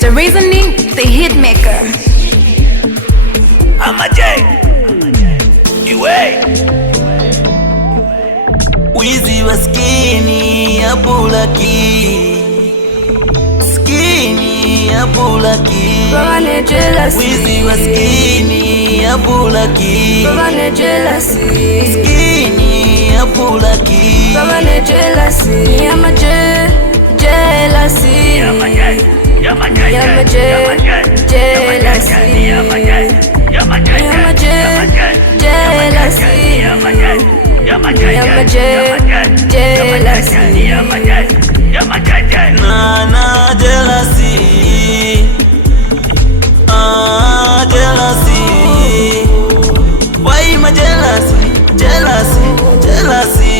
Mr. Reasoning, the hitmaker. I'm a J. Wizi wa skini ya bulaki, skini ya bulaki. Babane jealousy. Wizi wa skini ya bulaki, Babane jealousy. skini ya bulaki. Babane jealousy. Yama jealousy. Yama jealousy. Yama jealousy. Nana jealousy, jealousy. Why my jealousy, jealousy, jealousy?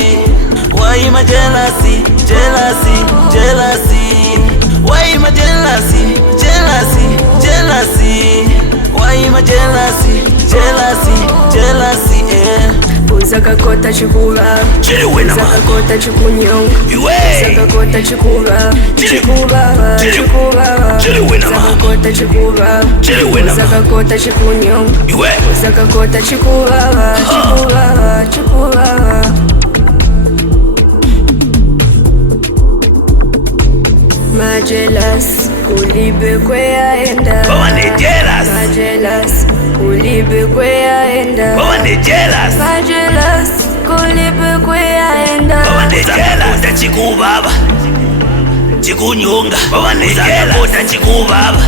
Why my jealousy, jealousy, jealousy? Why my jealousy, jealousy, jealousy? Why my jealousy, jealousy, jealousy? Uzaka kota chikuba, uzaka kota chikunyong, uzaka kota chikuba, chikuba, chikuba, uzaka kota chikuba, uzaka kota chikunyong, uzaka kota chikuba, chikuba, chikuba. Majelas, kulibe kwe aenda. Majelas, kulibe kwe aenda. Majelas, kulibe kwe aenda. Uzakakota chikubaba, chikunyonga. Uzakakota chikubaba,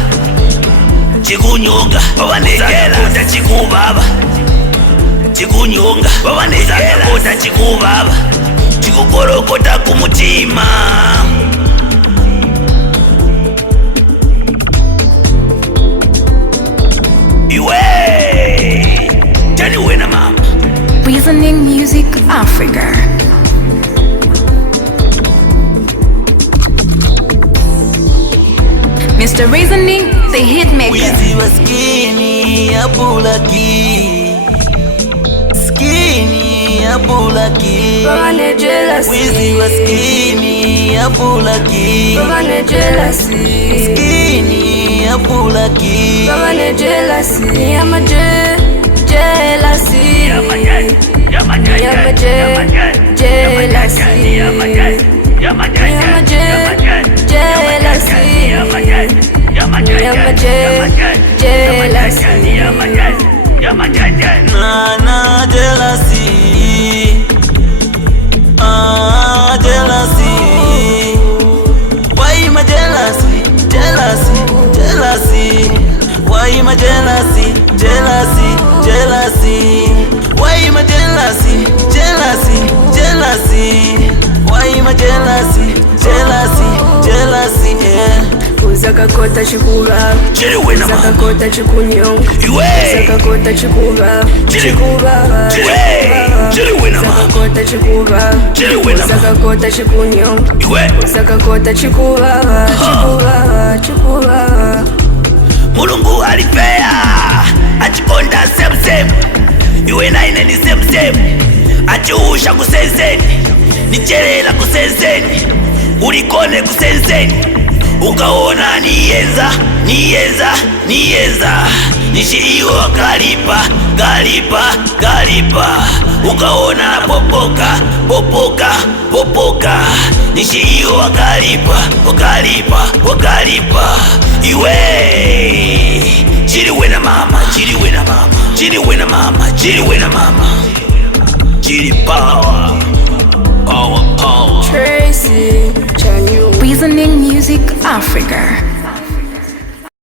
chikunyonga. Uzakakota chikubaba, chikunyonga. Uzakakota chikubaba, chikukorokota kumutima. Reasoning Music Africa. Mr. Reasoning, the hitmaker. Wizi wa skini ya bulaki, skini ya bulaki. Babane jealousy. Wizi wa skini ya bulaki, Babane jealousy. skini ya bulaki. Babane jealousy. Yama jealousy. Yama jealousy. Yama jealousy. Nana jealousy, jealousy. Why my jealousy, jealousy, jealousy? Why my jealousy, jealousy, jealousy? Why my jealousy, jealousy, jealousy? Why my jealousy, jealousy, jealousy? Uzaka kota chikuba, uzaka kota chikunyong, uzaka kota chikuba, chikuba, uzaka kota chikuba, uzaka kota chikunyong, uzaka kota chikuba, chikuba, chikuba. Mulungu alipea achikonda same same, iwe naine ni same same. Achiusha kusenzeni, nichelela kusenzeni, ulikone kusenzeni. Ukaona niyenza, niyenza, niyenza. Nishiiwa galipa, galipa, galipa. Ukaona na popoka, popoka, popoka. Nishiiwa galipa, galipa, galipa. Iwe chiliwe na mama, chiliwe na mama, chiliwe na mama, chiliwe na mama. Chili power, power, power. Tracy Chanyu. Reasoning Music Africa.